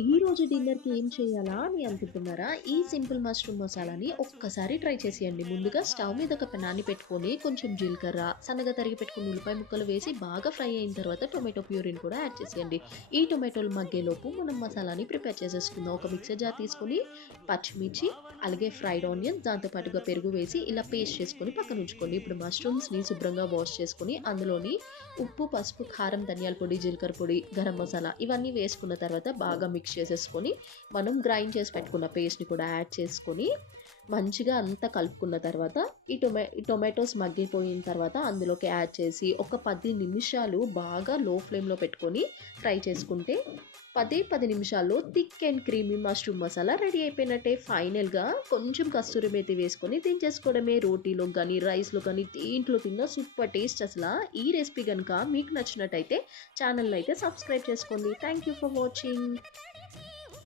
ఈరోజు డిన్నర్‌కి ఏం చేయాలా అని అనుకుంటున్నారా? ఈ సింపుల్ మష్రూమ్ మసాలాని ఒక్కసారి ట్రై చేసేయండి. ముందుగా స్టవ్ మీద ఒక పెనాన్ని పెట్టుకొని కొంచెం జీలకర్ర, సన్నగా తరిగి పెట్టుకున్న ఉల్లిపాయ ముక్కలు వేసి బాగా ఫ్రై అయిన తర్వాత టొమాటో ప్యూరీని కూడా యాడ్ చేసేయండి. ఈ టొమాటోలు మగ్గేలోపు మనం మసాలాని ప్రిపేర్ చేసేసుకుందాం. ఒక మిక్సర్ జార్ తీసుకొని పచ్చిమిర్చి, అలాగే ఫ్రైడ్ ఆనియన్ దాంతో పాటుగా పెరుగు వేసి ఇలా పేస్ట్ చేసుకొని పక్కన ఉంచుకోండి. ఇప్పుడు మష్రూమ్స్‌ని శుభ్రంగా వాష్ చేసుకొని అందులోని ఉప్పు, పసుపు, కారం, ధనియాల పొడి, జీలకర్ర పొడి, గరం మసాలా ఇవన్నీ వేసుకున్న తర్వాత బాగా మిక్స్ చేసేసుకొని, మనం గ్రైండ్ చేసి పెట్టుకున్న పేస్ట్‌ని కూడా యాడ్ చేసుకొని, మంచిగా అంతా కలుపుకున్న తర్వాత ఈ టొమాటోస్ మగ్గిపోయిన తర్వాత అందులోకి యాడ్ చేసి ఒక 10 నిమిషాలు బాగా లో ఫ్లేమ్‌లో పెట్టుకొని ఫ్రై చేసుకుంటే 10 నిమిషాల్లో thick and creamy mushroom masala ready అయిపోయినట్టే. ఫైనల్‌గా కొంచెం కస్తూరి మేతి వేసుకొని దించేసుకోవడమే. రోటీలో గానీ, రైస్‌లో కానీ దేంట్లో తిన్నా సూపర్ టేస్ట్ అసల. ఈ రెసిపీ గనుక మీకు నచ్చినట్టయితే ఛానల్‌ని అయితే సబ్స్క్రైబ్ చేసుకోండి. Thank you for watching.